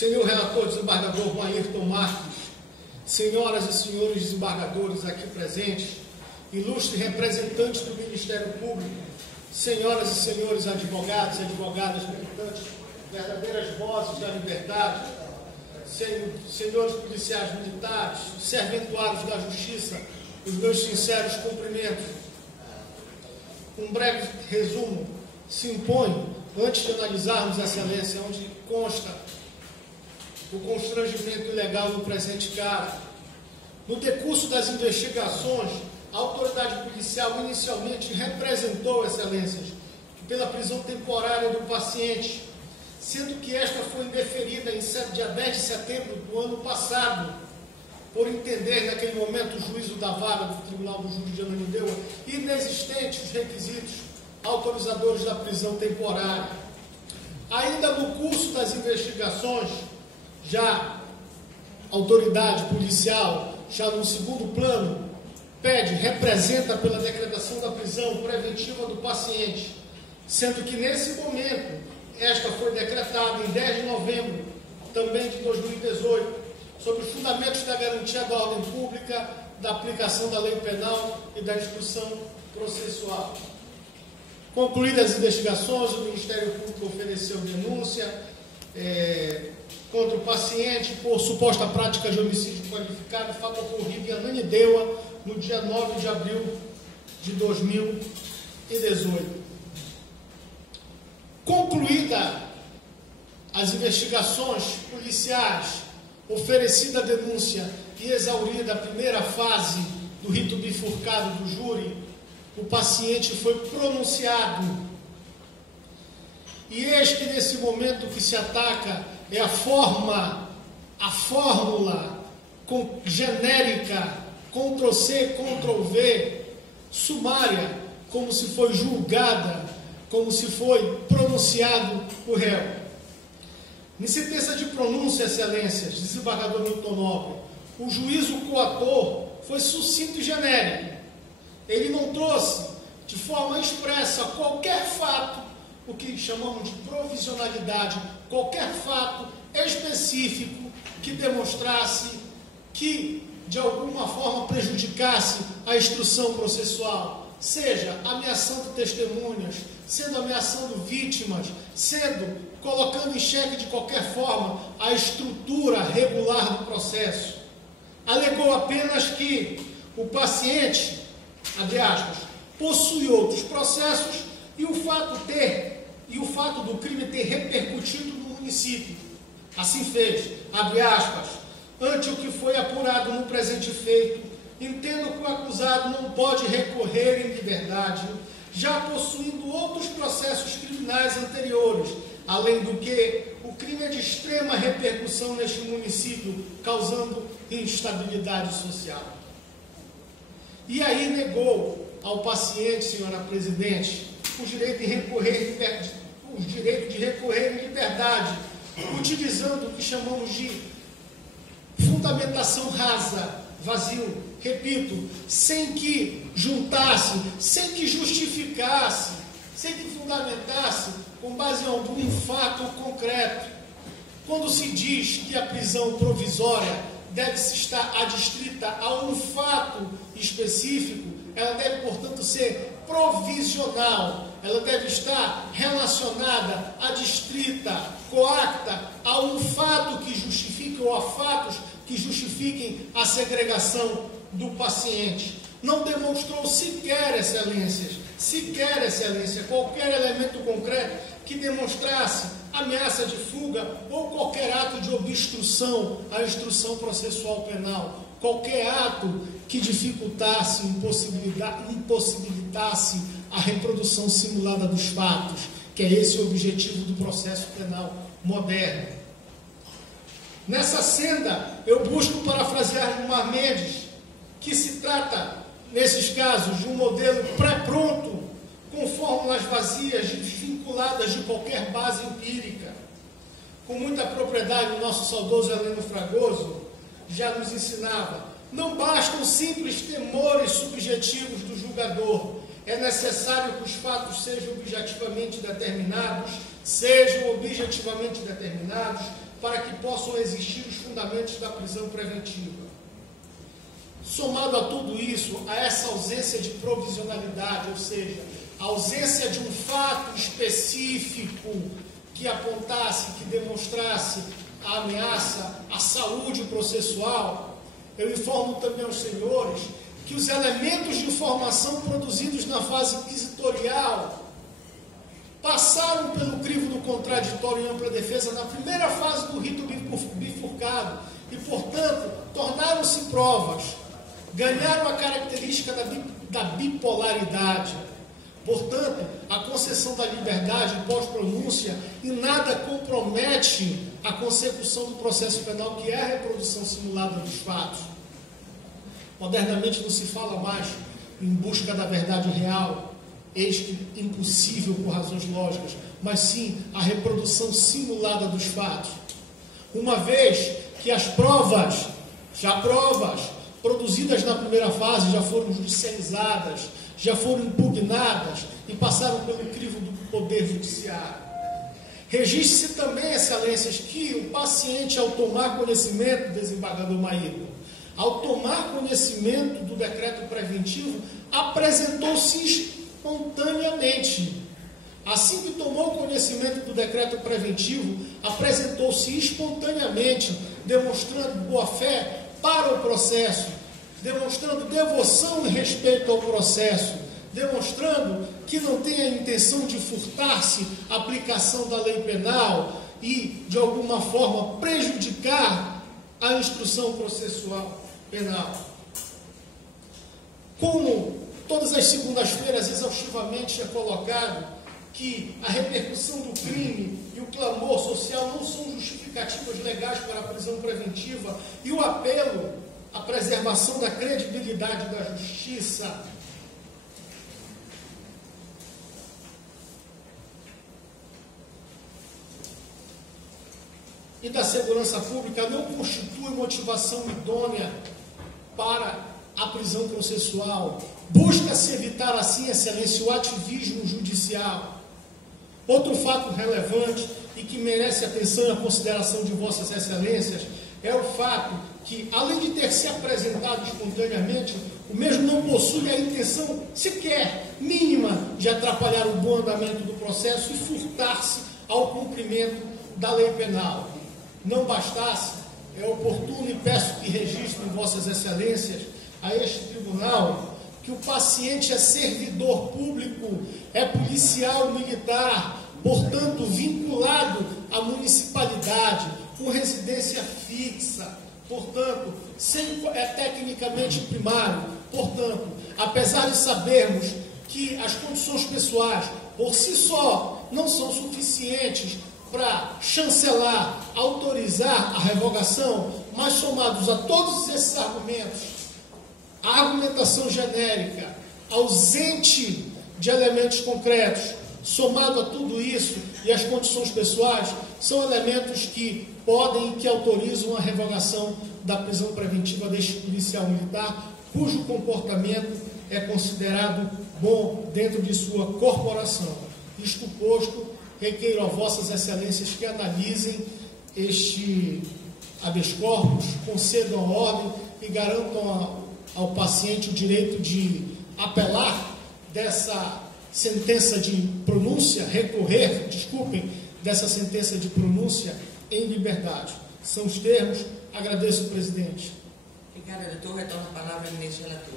senhor relator desembargador Juan Ayrton Marques, senhoras e senhores desembargadores aqui presentes, ilustres representantes do Ministério Público, senhoras e senhores advogados e advogadas militantes, verdadeiras vozes da liberdade, senhores policiais militares, serventuários da justiça, os meus sinceros cumprimentos. Um breve resumo se impõe, antes de analisarmos, Excelência, onde consta o constrangimento ilegal do presente caso. No decurso das investigações, a autoridade policial inicialmente representou, Excelências, pela prisão temporária do paciente, sendo que esta foi indeferida em dia 10 de setembro do ano passado, por entender naquele momento o juízo da vara do Tribunal do Júri de Ananindeua inexistentes os requisitos autorizadores da prisão temporária. Ainda no curso das investigações, já a autoridade policial, já no segundo plano, representa pela decretação da prisão preventiva do paciente, sendo que nesse momento, esta foi decretada em 10 de novembro, também de 2018, sobre os fundamentos da garantia da ordem pública, da aplicação da lei penal e da instrução processual. Concluídas as investigações, o Ministério Público ofereceu denúncia contra o paciente por suposta prática de homicídio qualificado, fato ocorrido em Ananindeua, no dia 9 de abril de 2018. Concluída as investigações policiais, oferecida a denúncia e exaurida a primeira fase do rito bifurcado do júri, o paciente foi pronunciado. E eis que nesse momento que se ataca é a fórmula genérica, Ctrl+C, Ctrl+V, sumária, como se foi julgada, como se foi pronunciado o réu. Em sentença de pronúncia, Excelências, desembargador Milton Nobre, o juízo coator foi sucinto e genérico. Ele não trouxe de forma expressa qualquer fato, o que chamamos de provisionalidade, qualquer fato específico que demonstrasse que, de alguma forma, prejudicasse a instrução processual, seja ameaçando testemunhas, sendo ameaçando vítimas, colocando em xeque de qualquer forma a estrutura regular do processo. Alegou apenas que o paciente, abre aspas, possui outros processos e o fato do crime ter repercutido no município. Assim fez, abre aspas, ante o que foi apurado no presente feito, entendo que o acusado não pode recorrer em liberdade, já possuindo outros processos criminais anteriores, além do que o crime é de extrema repercussão neste município, causando instabilidade social. E aí negou ao paciente, senhora presidente, o direito de recorrer em liberdade, utilizando o que chamamos de fundamentação rasa, vazio, repito, sem que juntasse, sem que justificasse, sem que fundamentasse com base em algum fato concreto. Quando se diz que a prisão provisória deve-se estar adstrita a um fato específico, ela deve, portanto, ser provisional, ela deve estar relacionada, adstrita, coacta a um fato que justifique ou a fatos que justifiquem a segregação do paciente. Não demonstrou sequer, Excelência, qualquer elemento concreto que demonstrasse ameaça de fuga ou qualquer ato de obstrução à instrução processual penal, qualquer ato que dificultasse, impossibilitasse a reprodução simulada dos fatos, que é esse o objetivo do processo penal moderno. Nessa senda, eu busco parafrasear Gilmar Mendes, que se trata, nesses casos, de um modelo pré-pronto, com fórmulas vazias, desvinculadas de qualquer base empírica. Com muita propriedade, o nosso saudoso Heleno Fragoso já nos ensinava: não bastam simples temores subjetivos do julgador, é necessário que os fatos sejam objetivamente determinados, para que possam existir os fundamentos da prisão preventiva. Somado a tudo isso, a essa ausência de provisionalidade, ou seja, a ausência de um fato específico que apontasse, que demonstrasse a ameaça à saúde processual, eu informo também aos senhores que os elementos de informação produzidos na fase inquisitorial passaram pelo crivo do contraditório e ampla defesa na primeira fase do rito bifurcado e, portanto, tornaram-se provas, ganharam a característica da bipolaridade. Portanto, a concessão da liberdade pós-pronúncia em nada compromete a consecução do processo penal, que é a reprodução simulada dos fatos. Modernamente não se fala mais em busca da verdade real, eis que impossível por razões lógicas, mas sim a reprodução simulada dos fatos. Uma vez que as provas produzidas na primeira fase já foram judicializadas, já foram impugnadas e passaram pelo crivo do Poder Judiciário. Registre-se também, excelências, que o paciente, ao tomar conhecimento, desembargador Maíra, ao tomar conhecimento do decreto preventivo, apresentou-se espontaneamente. Assim que tomou conhecimento do decreto preventivo, apresentou-se espontaneamente, demonstrando boa-fé para o processo, demonstrando devoção e respeito ao processo, demonstrando que não tem a intenção de furtar-se à aplicação da lei penal e, de alguma forma, prejudicar a instrução processual penal. Como todas as segundas-feiras exaustivamente é colocado que a repercussão do crime e o clamor social não são justificativas legais para a prisão preventiva, e o apelo à preservação da credibilidade da justiça e da segurança pública não constitui motivação idônea para a prisão processual. Busca-se evitar, assim, excelência, o ativismo judicial. Outro fato relevante e que merece atenção e a consideração de vossas excelências é o fato que, além de ter se apresentado espontaneamente, o mesmo não possui a intenção sequer mínima de atrapalhar o bom andamento do processo e furtar-se ao cumprimento da lei penal. Não bastasse, é oportuno e peço que registrem vossas excelências a este tribunal que o paciente é servidor público, é policial militar, portanto vinculado à municipalidade, com residência fixa, portanto, é tecnicamente primário. Portanto, apesar de sabermos que as condições pessoais, por si só, não são suficientes para chancelar, autorizar a revogação, mas somados a todos esses argumentos, a argumentação genérica, ausente de elementos concretos, somado a tudo isso e as condições pessoais, são elementos que podem e que autorizam a revogação da prisão preventiva deste policial militar, cujo comportamento é considerado bom dentro de sua corporação. Isto posto, requeiro a vossas excelências que analisem este habeas corpus, concedam a ordem e garantam ao paciente o direito de apelar dessa sentença de pronúncia, dessa sentença de pronúncia em liberdade. São os termos. Agradeço, presidente. Obrigada, doutor. Retorno a palavra ao ministro relator.